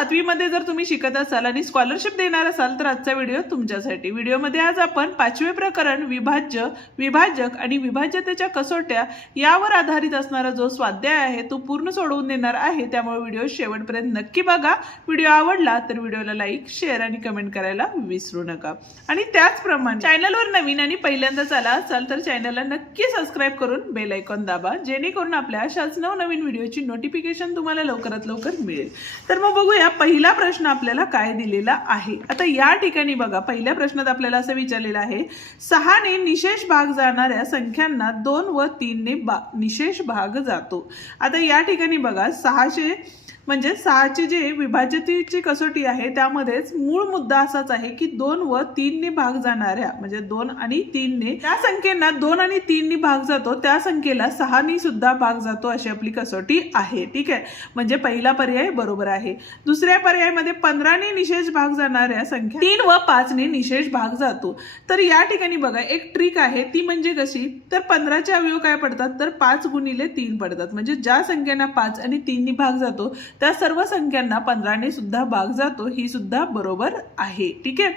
7वी मध्ये जर तुम्ही शिकत असाल आणि स्कॉलरशिप देणार असाल तर आजचा व्हिडिओ तुमच्यासाठी। व्हिडिओमध्ये आज आपण 5वे प्रकरण विभाज्य, विभाजक आणि विभाज्यतेच्या कसोट्या यावर आधारित असणारा जो स्वाध्याय आहे तो पूर्ण सोडवून देणार आहे, त्यामुळे व्हिडिओ शेवटपर्यंत नक्की बघा। व्हिडिओ आवडला तर व्हिडिओला लाईक, शेअर आणि कमेंट करायला विसरू नका। आणि त्याचप्रमाणे चॅनलवर नवीन आणि पहिल्यांदाच आला असाल तर चॅनलला नक्की सबस्क्राइब करून बेल आयकॉन दाबा, जेणेकरून आपल्या अशाच नवनवीन व्हिडिओची नोटिफिकेशन तुम्हाला लवकरात लवकर मिळेल। तर मग बघूया पहिला प्रश्न आपल्याला काय दिलेला आहे। आता या ठिकाणी बघा, पहिल्या प्रश्नात आपल्याला असं विचारलेलं आहे, 6 ने निशेष भाग जाणाऱ्या संख्यांना 2 व 3 ने निशेष भाग जातो। आता या ठिकाणी बघा 600 म्हणजे 6ची जे विभाज्यतेची कसोटी आहे त्यामध्येच मूळ मुद्दा असाच आहे की 2 व 3 ने भाग जाणाऱ्या म्हणजे 2 आणि 3 ने त्या संख्येला 2 आणि 3 ने भाग जातो, त्या संख्येला 6 ने सुद्धा भाग जातो अशी आपली कसोटी आहे। ठीक आहे, म्हणजे पहिला पर्याय बरोबर आहे। दुसऱ्या पर्यायामध्ये 15 ने निशेष भाग जाणाऱ्या संख्या 3 व 5 ने निशेष भाग जातो। तर या ठिकाणी बघा एक ट्रिक आहे, ती म्हणजे कशी, तर 15 चे अवयव काय पडतात तर 5 गुणिले 3 पडतात, म्हणजे ज्या संख्यांना 5 आणि 3 ने भाग जातो त्या सर्व संख्यांना 15 ने सुद्धा भाग जातो, ही सुद्धा बरोबर आहे। ठीक आहे,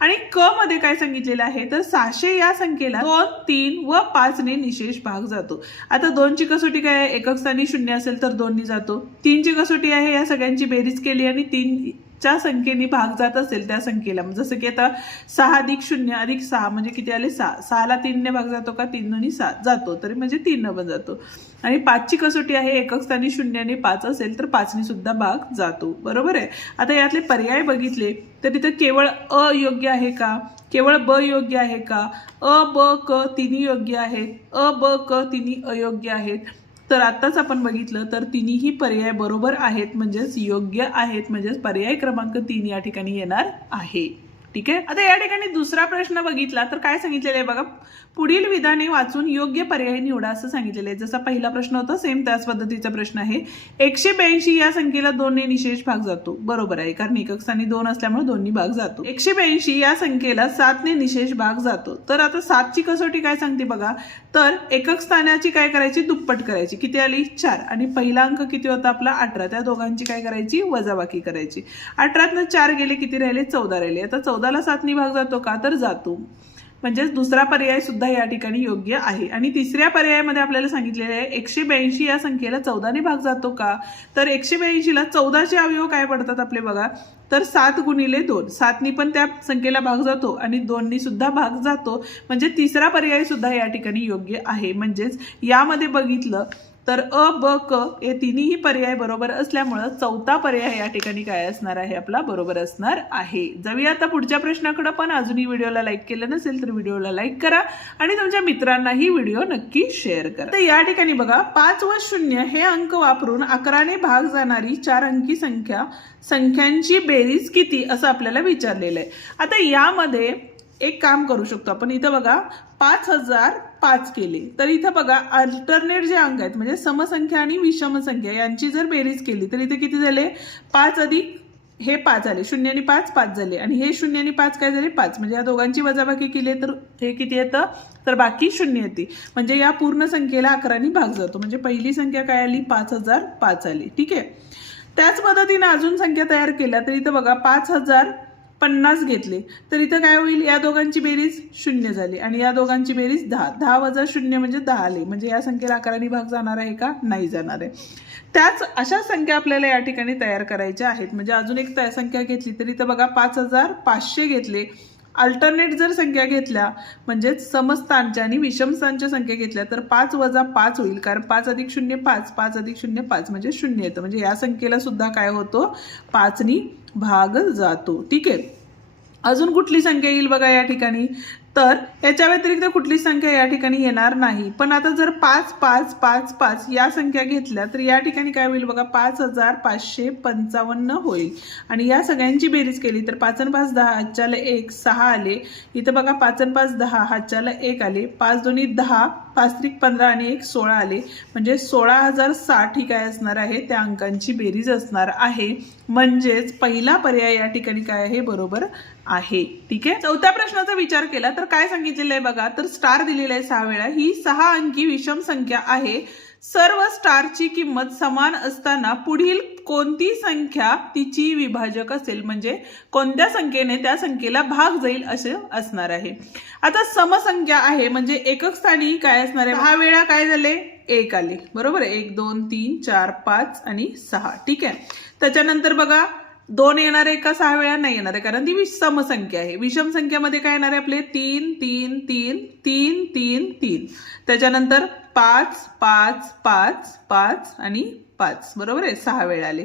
आणि क मध्ये काय सांगितलेलं आहे तर 600 या संख्येला 2, 3 व 5 ने निशेष भाग जातो। आता 2 ची कसोटी काय आहे, एकक स्थानी 0 असेल तर 2 ने जातो। 3 ची कसोटी आहे, या सगळ्यांची बेरीज केली आणि 3 च्या संख्येने भाग जात असेल त्या संख्येला, जसं की आता 6 अधिक 0 अधिक 6 म्हणजे किती आले 6, 6 ला 3 ने भाग जातो का, 3 दुनी 6 जातो, तरी म्हणजे 3 ने पण जातो। आणि 5 ची कसोटी आहे, एकक स्थानी 0 आणि 5 असेल तर 5 ने सुद्धा भाग जातो, बरोबर आहे। आता यातले पर्याय बघितले तर इथं केवळ अ योग्य आहे का, केवळ ब योग्य आहे का, अ ब क तिन्ही योग्य आहेत, अ ब क तिन्ही अयोग्य आहेत। तर आताच आपण बघितलं तर तिन्ही पर्याय बरोबर आहेत, म्हणजेच योग्य आहेत, म्हणजेच पर्याय क्रमांक 3 या ठिकाणी येणार आहे। ठीक आहे, आता या ठिकाणी दुसरा प्रश्न बघितला तर काय सांगितलेलं आहे बघा, पुढील विधाने वाचून योग्य पर्याय निवडा असं सांगितलेलं आहे। जसा पहिला प्रश्न होता सेम त्याच पद्धतीचा प्रश्न आहे। 182 या संख्येला 2 ने निशेष भाग जातो, बरोबर आहे, कारण एकक स्थानी 2 असल्यामुळे 2 ने भाग जातो। 182 या संख्येला 7 ने निशेष भाग जातो। तर आता 7 ची कसोटी काय सांगते बघा, तर एकक स्थानाची काय करायची, दुप्पट करायची, किती आली 4, आणि पहिला अंक किती होता आपला 18, त्या दोघांची काय करायची वजाबाकी करायची। 18तनं 4 गेले, किती राहिले 14 राहिले। आता 14ला 7 ने भाग जातो का, तर जातो, म्हणजेच दुसरा पर्याय सुद्धा या ठिकाणी योग्य आहे। आणि तिसऱ्या पर्यायामध्ये आपल्याला सांगितलेले आहे 182 या संख्येला 14 ने भाग जातो का, तर 182 ला 14 चे अवयव काय पडतात आपले बघा, तर 7 गुणिले 2, 7 ने पण त्या संख्येला भाग जातो आणि 2 ने सुद्धा भाग जातो, म्हणजे तिसरा पर्याय सुद्धा या ठिकाणी योग्य आहे। म्हणजेच यामध्ये बघितलं तर अ ब क हे तिन्ही पर्याय बरोबर असल्यामुळे चौथा पर्याय या ठिकाणी काय असणार आहे आपला, बरोबर असणार आहे। जाऊया आता पुढच्या प्रश्नाकडे, पण अजूनही व्हिडिओला लाईक केलं नसेल तर व्हिडिओला लाईक करा आणि तुमच्या मित्रांनाही व्हिडिओ नक्की शेअर करा। तर या ठिकाणी बघा 5 व 0 हे अंक वापरून 11 ने भाग जाणारी 4 अंकी संख्यांची बेरीज किती असं आपल्याला विचारलेलं आहे। आता यामध्ये एक काम करू शकतो आपण, इथं बघा 5005 केले तर इथं बघा अल्टरनेट जे अंक आहेत म्हणजे समसंख्या आणि विषम संख्या यांची जर बेरीज केली तर इथे किती झाले, 5 अधिक हे 5 आले, 0 आणि 5 5 झाले, आणि हे 0 आणि 5 काय झाले 5, म्हणजे या दोघांची वजाबाकी केली तर हे किती येतं तर बाकी 0 येते, म्हणजे या पूर्ण संख्येला 11 ने भाग जातो, म्हणजे पहिली संख्या काय आली 5005 आली। ठीक आहे, त्याच पद्धतीने अजून संख्या तयार केल्या तर इथं बघा 5050 घेतले तर इथं काय होईल, या दोघांची बेरीज 0 झाली आणि या दोघांची बेरीज 10, 10 वजा 0 म्हणजे 10 आले, म्हणजे या संख्येला 11 ने भाग जाणार आहे का, नाही जाणार आहे। त्याच अशा संख्या आपल्याला या ठिकाणी तयार करायच्या आहेत, म्हणजे अजून एक संख्या घेतली तर इथं बघा 5500 घेतले, अल्टरनेट जर संख्या घेतल्या म्हणजेच समस्थानच्या आणि विषमस्थानच्या संख्या घेतल्या तर 5 वजा 5 होईल, कारण 5 अधिक 0 5, 5 अधिक 0 5 म्हणजे 0 येतं, म्हणजे या संख्येला सुद्धा काय होतो 5 ने भाग जातो। ठीक आहे, अजून कुठली संख्या येईल बघा या ठिकाणी, तर याच्या व्यतिरिक्त कुठली संख्या या ठिकाणी येणार नाही। पण आता जर 5 5 5 5 या संख्या घेतल्या तर या ठिकाणी काय होईल बघा 5555 होईल, आणि या सगळ्यांची बेरीज केली तर 5 आणि 5 10, हातच्याला 1 6 आले, इथं बघा 5 आणि 5 10, हातच्याला 1 आले, 5 दोन्ही 10, 5 त्रिक 15 आणि 1 16 आले, म्हणजे 16060 ही काय असणार आहे त्या अंकांची बेरीज असणार आहे, म्हणजेच पहिला पर्याय या ठिकाणी काय आहे बरोबर आहे। ठीक आहे, चौथ्या प्रश्नाचा विचार केला तर काय सांगितलेलं आहे बघा, तर स्टार दिलेला आहे 6 वेळा, ही 6 अंकी विषम संख्या आहे, सर्व स्टारची किंमत समान असताना पुढील कोणती संख्या तिची विभाजक असेल, म्हणजे कोणत्या संख्येने त्या संख्येला भाग जाईल असे असणार आहे. आता समसंख्या आहे म्हणजे एकक स्थानी काय असणार आहे, 6 वेळा काय झाले 1 आले, बरोबर आहे. 1 2 3 4 5 आणि 6. ठीक आहे. त्याच्यानंतर बघा 2 येणार आहे का 6 वेळा नाही येणार आहे, कारण ती समसंख्या आहे. विषम संख्यामध्ये काय येणार आहे आपले 3 3 3 3 3 3. त्याच्यानंतर 5 5 5 5 आणि 5, बरोबर आहे. 6 वेळा आले.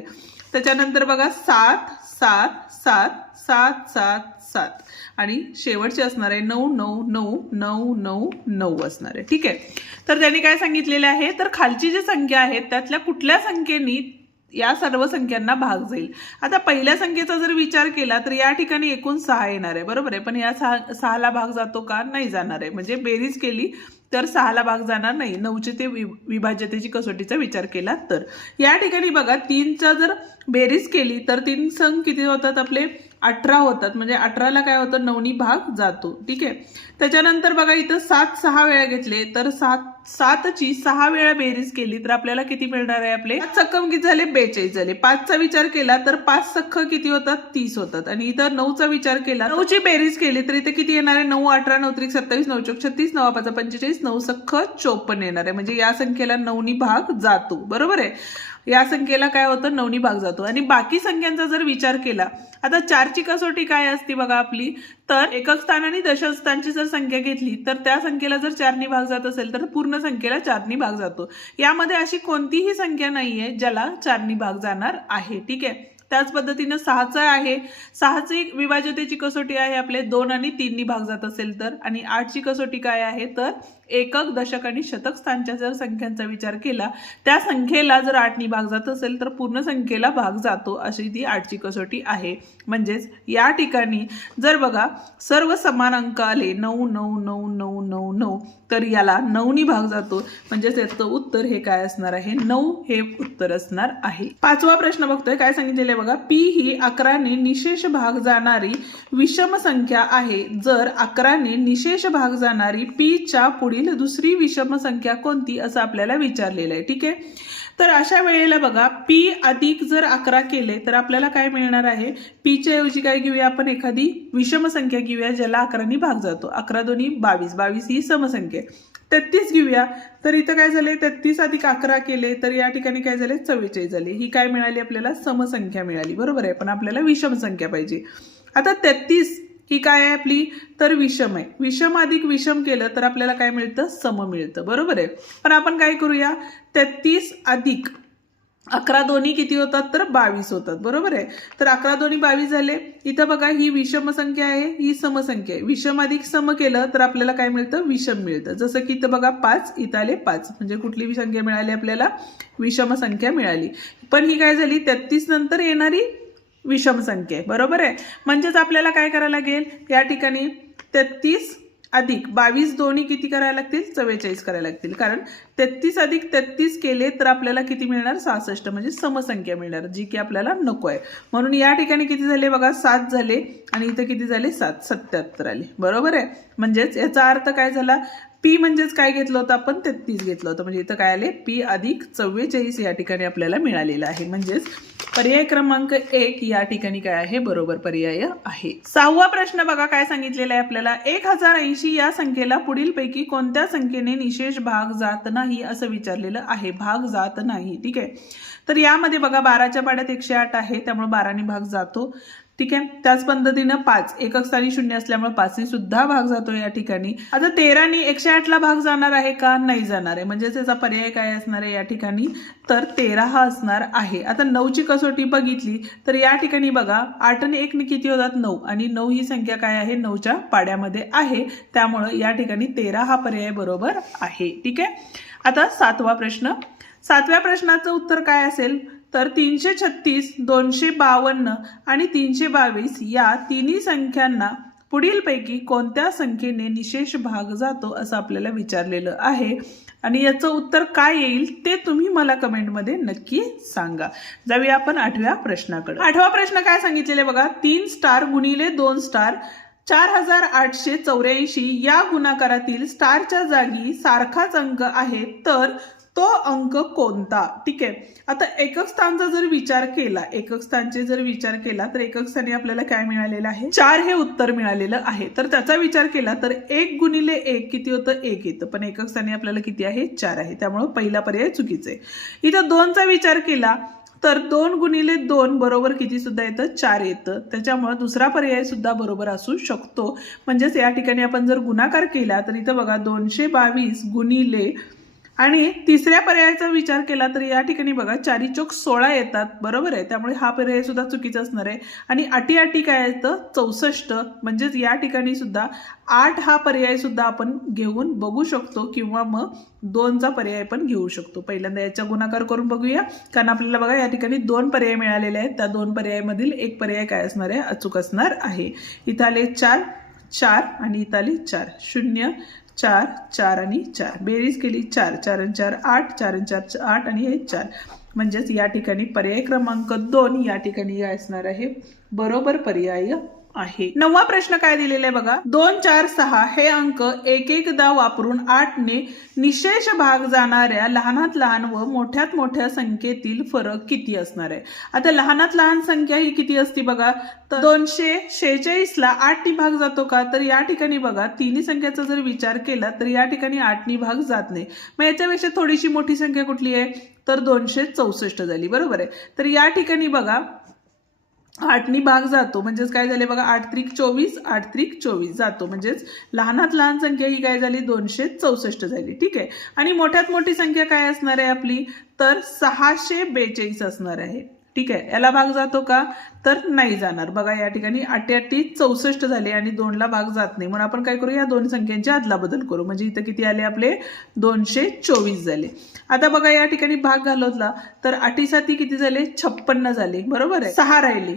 त्याच्यानंतर बघा 7 7 7 7 7 7 आणि शेवटचे असणार आहे 9 9 9 9 9 9 असणार आहे. ठीक आहे. तर त्यांनी काय सांगितलेले आहे, तर खालची जी संख्या आहेत त्यातल्या कुठल्या संख्येनी या सर्व संख्यांना भाग जाईल. आता पहिल्या संख्येचा जर विचार केला तर या ठिकाणी एकूण 6 येणार आहे, बरोबर आहे. पण या 6ला भाग जातो का, नाही जाणार आहे. म्हणजे बेरीज केली तर 6ला भाग जाणार नाही. 9चे ते विभाज्यतेची कसोटीचा विचार केला तर या ठिकाणी बघा 3चा जर बेरीज केली तर 3 संख्या किती होतात आपले 18 होतात. म्हणजे 18ला काय होतं 9नी भाग जातो. ठीक आहे. त्याच्यानंतर बघा इथं 7 6 वेळा घेतले तर 7ची 6 वेळा बेरीज केली तर आपल्याला किती मिळणार आहे, आपले 5 सक्कम किती झाले 42 झाले. 5चा विचार केला तर 5 सख्ख किती होतात 30 होतात. आणि इथं 9चा विचार केला 9ची बेरीज केली तर इथे किती येणार आहे 9 18 9 त्रिक 27 9 चौक 36 9 5 45 9 सख्ख 54 येणार आहे. म्हणजे या संख्येला 9नी भाग जातो, बरोबर आहे. या संख्येला काय होतं 9नी भाग जातो. आणि बाकी संख्यांचा जर विचार केला, आता 4ची कसोटी काय असते बघा आपली, तर एकक स्थान आणि दशक स्थानची जर संख्या घेतली तर त्या संख्येला जर 4नी भाग जात असेल तर पूर्ण संख्येला 4नी भाग जातो. यामध्ये अशी कोणतीही संख्या नाहीये ज्याला 4नी भाग जाणार आहे. ठीक आहे. त्याच पद्धतीने 6चा आहे, 6ची विभाज्यतेची कसोटी आहे आपले 2 आणि 3नी भाग जात असेल तर. आणि 8ची कसोटी काय आहे तर एकक दशक आणि शतक स्थानच्या जर संख्यांचा विचार केला त्या संख्येला जर 8नी भाग जात असेल तर पूर्ण संख्येला भाग जातो, अशी ती 8ची कसोटी आहे. म्हणजेच या ठिकाणी जर बघा सर्व समान अंक आले 9 9 9 9 9 9 तर याला 9नी भाग जातो. म्हणजेच याचं उत्तर हे काय असणार आहे 9 हे उत्तर असणार आहे. 5वा प्रश्न बघतोय काय सांगितलेलं बघा, पी ही 11ने निशेष भाग जाणारी विषम संख्या आहे. जर 11ने निशेष भाग जाणारी पीच्या पुढील दुसरी विषम संख्या कोणती असं आपल्याला विचारलेलं आहे. ठीक आहे. तर अशा वेळेला बघा पी अधिक जर 11 केले तर आपल्याला काय मिळणार आहे, पीच्या ऐवजी काय घेऊया आपण एखादी विषम संख्या घेऊया ज्याला 11नी भाग जातो. 11 दोन्ही 22, 22 ही समसंख्या आहे. 33 घेऊया तर इथं काय झाले 33 अधिक 11 केले तर या ठिकाणी काय झाले 44 झाले. ही काय मिळाली आपल्याला समसंख्या मिळाली, बरोबर आहे. पण आपल्याला विषम संख्या पाहिजे. आता 33 ही काय आहे आपली तर विषम आहे. विषम अधिक विषम केलं तर आपल्याला काय मिळतं सम मिळतं, बरोबर आहे. पण आपण काय करूया 33 अधिक 11 दोन्ही किती होतात तर 22 होतात, बरोबर आहे. तर 11 दोन्ही 22 झाले. इथं बघा ही विषम संख्या आहे, ही समसंख्या आहे. विषम अधिक सम केलं तर आपल्याला काय मिळतं विषम मिळतं. जसं की इथं बघा 5 इथं आले 5, म्हणजे कुठली संख्या मिळाली आपल्याला विषम संख्या मिळाली. पण ही काय झाली 33 नंतर येणारी विषम संख्या आहे, बरोबर आहे. म्हणजेच आपल्याला काय करायला लागेल या ठिकाणी 33 अधिक 22 दोन्ही किती करायला लागतील 44 करायला लागतील. कारण 33 अधिक 33 केले तर आपल्याला किती मिळणार 66, म्हणजे समसंख्या मिळणार जी की आपल्याला नको आहे. म्हणून या ठिकाणी किती झाले बघा 7 झाले आणि इथं किती झाले 7 77 आले, बरोबर आहे. म्हणजेच याचा अर्थ काय झाला पी म्हणजेच काय घेतलं होतं आपण 33 घेतलं होतं. म्हणजे इथं काय आले पी अधिक 44 या ठिकाणी आपल्याला मिळालेलं आहे. म्हणजेच पर्याय क्रमांक 1 या ठिकाणी काय आहे बरोबर पर्याय आहे. 6वा प्रश्न बघा काय सांगितलेला आहे आपल्याला, 1080 या संख्येला पुढील पैकी कोणत्या संख्येने निशेष भाग जात नाही असं विचारलेलं आहे. भाग जात नाही. ठीक आहे. तर यामध्ये बघा 12च्या पाड्यात 108 आहे त्यामुळे 12नी भाग जातो. ठीक आहे. त्याच पद्धतीनं 5 एकक स्थानी 0 असल्यामुळे 5नी सुद्धा भाग जातो या ठिकाणी. आता 13नी 108ला भाग जाणार आहे का नाही जाणार आहे. म्हणजे त्याचा पर्याय काय असणार आहे या ठिकाणी तर 13 हा असणार आहे. आता 9ची कसोटी बघितली तर या ठिकाणी बघा 8 आणि 1 किती होतात 9 आणि 9 ही संख्या काय आहे 9च्या पाड्यामध्ये आहे. त्यामुळे या ठिकाणी 13 हा पर्याय बरोबर आहे. ठीक आहे. आता 7वा प्रश्न. 7व्या प्रश्नाचं उत्तर काय असेल तर 336 252 आणि 322 या तिन्ही संख्यांना पुढीलपैकी कोणत्या संख्येने निशेष भाग जातो असं आपल्याला विचारलेलं आहे. आणि याचं उत्तर काय येईल ते तुम्ही मला कमेंटमध्ये नक्की सांगा. जाऊया आपण 8व्या प्रश्नाकडे. 8वा प्रश्न काय सांगितलेले बघा, 3 स्टार गुणिले 2 स्टार 4884 या गुणाकारातील स्टारच्या जागी सारखाच अंक आहे तर तो अंक कोणता? ठीक आहे. आता एकक स्थानचा जर विचार केला, एकक स्थानचे जर विचार केला तर एकक स्थानी आपल्याला काय मिळालेलं आहे? 4 हे उत्तर मिळालेलं आहे. तर त्याचा विचार केला तर 1 गुणिले 1 किती होतं? 1 येतं. पण एकक स्थानी आपल्याला किती आहे? 4 आहे. त्यामुळे पहिला पर्याय चुकीचा आहे. इथं 2चा विचार केला तर 2 गुणिले 2 बरोबर किती सुद्धा येतं? 4 येतं. त्याच्यामुळे दुसरा पर्याय सुद्धा बरोबर असू शकतो. म्हणजेच या ठिकाणी आपण जर गुणाकार केला तर इथं बघा 222 गुणिले आणि तिसऱ्या पर्यायाचा विचार केला तर या ठिकाणी बघा 4 चोक 16 येतात, बरोबर आहे. त्यामुळे हा पर्याय सुद्धा चुकीचा असणार आहे. आणि अटी काय येतं? 64. म्हणजेच या ठिकाणी सुद्धा 8 हा पर्याय सुद्धा आपण घेऊन बघू शकतो किंवा मग 2चा पर्याय पण घेऊ शकतो. पहिल्यांदा याचा गुणाकार करून बघूया, कारण आपल्याला बघा या ठिकाणी 2 पर्याय मिळालेले आहेत. त्या 2 पर्यायामधील एक पर्याय काय असणार आहे? अचूक असणार आहे. इथं आले 4 4 आणि इथं आले 4 0 4 4 आणि 4 बेरीज केली 4 4 आणि 4 8 4 आणि 4 8 आणि हे 4. म्हणजेच या ठिकाणी पर्याय क्रमांक 2 या ठिकाणी काय असणार आहे? बरोबर पर्याय आहे. 9वा प्रश्न काय दिलेला आहे बघा. 2 4 6 हे अंक एक एकदा वापरून 8 ने निशेष भाग जाणाऱ्या लहानात लहान व मोठ्यात मोठ्या संख्येतील फरक किती असणार आहे? आता लहानात लहान संख्या ही किती असते बघा. तर 246 ला 8 नी भाग जातो का? तर या ठिकाणी बघा तिन्ही संख्याचा जर विचार केला तर या ठिकाणी 8 नी भाग जात नाही. मग याच्यापेक्षा थोडीशी मोठी संख्या कुठली आहे? तर 264 झाली, बरोबर आहे. तर या ठिकाणी बघा 8 नी भाग जातो. म्हणजेच काय झाले बघा 8 त्रिक 24 8 त्रिक 24 जातो. म्हणजेच लहानात लहान संख्या ही काय झाली? 264 झाली. ठीक आहे. आणि मोठ्यात मोठी संख्या काय असणार आहे आपली? तर 642 असणार आहे. ठीक आहे. याला भाग जातो का? तर नाही जाणार. बघा या ठिकाणी 8 8 64 झाले आणि 2ला भाग जात नाही. म्हणून आपण काय करू? या दोन संख्यांची अदला बदल करू. म्हणजे इथं किती आले आपले? 224 झाले. आता बघा या ठिकाणी भाग घालवला तर 8 7 किती झाले? 56 झाले, बरोबर आहे. 6 राहिले.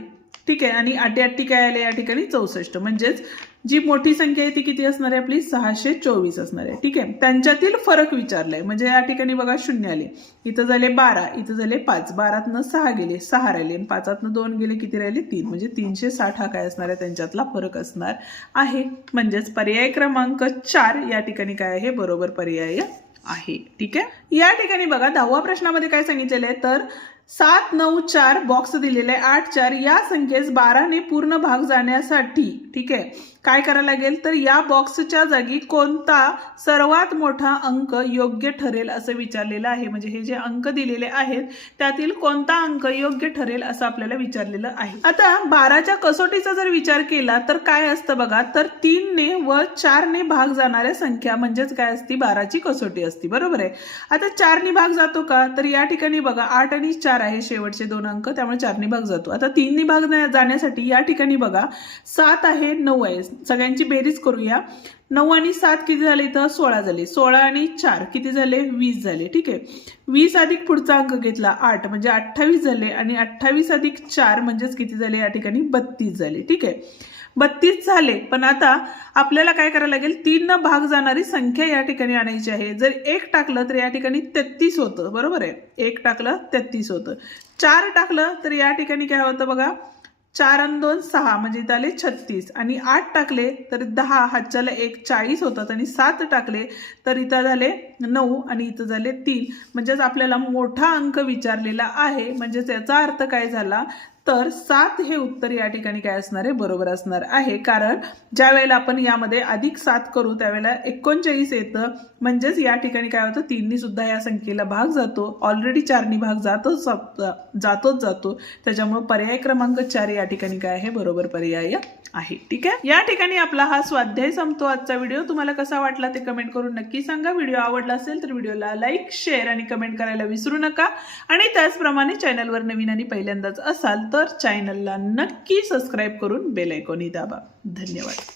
ठीक आहे. आणि 8 8 काय आले या ठिकाणी? 64. म्हणजेच जी मोठी संख्या आहे ती किती असणार आहे आपली? 624 असणार आहे. ठीक आहे. त्यांच्यातील फरक विचारलाय. म्हणजे या ठिकाणी बघा 0 आले, इथं झाले 12, इथं झाले 5, 12तनं 6 गेले, 6 राहिले आणि 5तनं 2 गेले, किती राहिले? 3. म्हणजे 360 हा काय असणार आहे? त्यांच्यातला फरक असणार आहे. म्हणजेच पर्याय क्रमांक 4 या ठिकाणी काय आहे? बरोबर पर्याय आहे. ठीक आहे. या ठिकाणी बघा 10व्या प्रश्नामध्ये काय सांगितलेलं आहे तर 7 9 4 बॉक्स दिलेले आहे. 8 4 या संख्येस 12 ने पूर्ण भाग जाण्यासाठी ठीक आहे काय करायला लागेल? तर या बॉक्सच्या जागी कोणता सर्वात मोठा अंक योग्य ठरेल असं विचारलेलं आहे. म्हणजे हे जे अंक दिलेले आहेत त्यातील कोणता अंक योग्य ठरेल असं आपल्याला विचारलेलं आहे. आता 12च्या कसोटीचा जर विचार केला तर काय असतं बघा. तर 3 ने व 4 ने भाग जाणाऱ्या संख्या म्हणजेच काय असती? 12ची कसोटी असती, बरोबर आहे. आता 4 ने भाग जातो का? तर या ठिकाणी बघा 8 आणि 4 आहे शेवटचे 2 अंक, त्यामुळे 4 ने भाग जातो. आता 3 ने भाग जाण्यासाठी या ठिकाणी बघा 7 आहे 9 आहे, सगळ्यांची बेरीज करूया. 9 आणि 7 किती झाले? तर 16 झाले. 16 आणि 4 किती झाले? 20 झाले. ठीक आहे. 20 अधिक पुढचा अंक घेतला 8 म्हणजे 28 झाले आणि 28 अधिक 4 म्हणजेच किती झाले? या ठिकाणी 32 झाले. ठीक आहे. 32 झाले. पण आता आपल्याला काय करायला लागेल? 3 न भाग जाणारी संख्या या ठिकाणी आणायची आहे. जर 1 टाकलं तर या ठिकाणी 33 होतं, बरोबर आहे. 1 टाकलं 33 होतं. 4 टाकलं तर या ठिकाणी काय होतं बघा 4 आणि 2 6 म्हणजे इथं आले 36 आणि 8 टाकले तर 10 हातच्याला 1 40 होतात आणि 7 टाकले तर इथं झाले 9 आणि इथं झाले 3. म्हणजेच आपल्याला मोठा अंक विचारलेला आहे. म्हणजेच याचा अर्थ काय झाला तर 7 हे उत्तर या ठिकाणी काय असणार आहे? बरोबर असणार आहे. कारण ज्या वेळेला आपण यामध्ये अधिक 7 करू त्यावेळेला 39 येतं. म्हणजेच या ठिकाणी काय होतं? 3 नी सुद्धा या संख्येला भाग जातो. ऑलरेडी 4 नी भाग जातोच जातो. त्याच्यामुळे पर्याय क्रमांक 4 या ठिकाणी काय आहे? बरोबर पर्याय आहे. ठीक आहे. या ठिकाणी आपला हा स्वाध्याय संपतो. आजचा व्हिडिओ तुम्हाला कसा वाटला ते कमेंट करून नक्की सांगा. व्हिडिओ आवडला असेल तर व्हिडिओला लाईक शेअर आणि कमेंट करायला विसरू नका. आणि त्याचप्रमाणे चॅनलवर नवीन आणि पहिल्यांदाच असाल तर चॅनलला नक्की सबस्क्राईब करून बेल आयकॉन दाबा. धन्यवाद.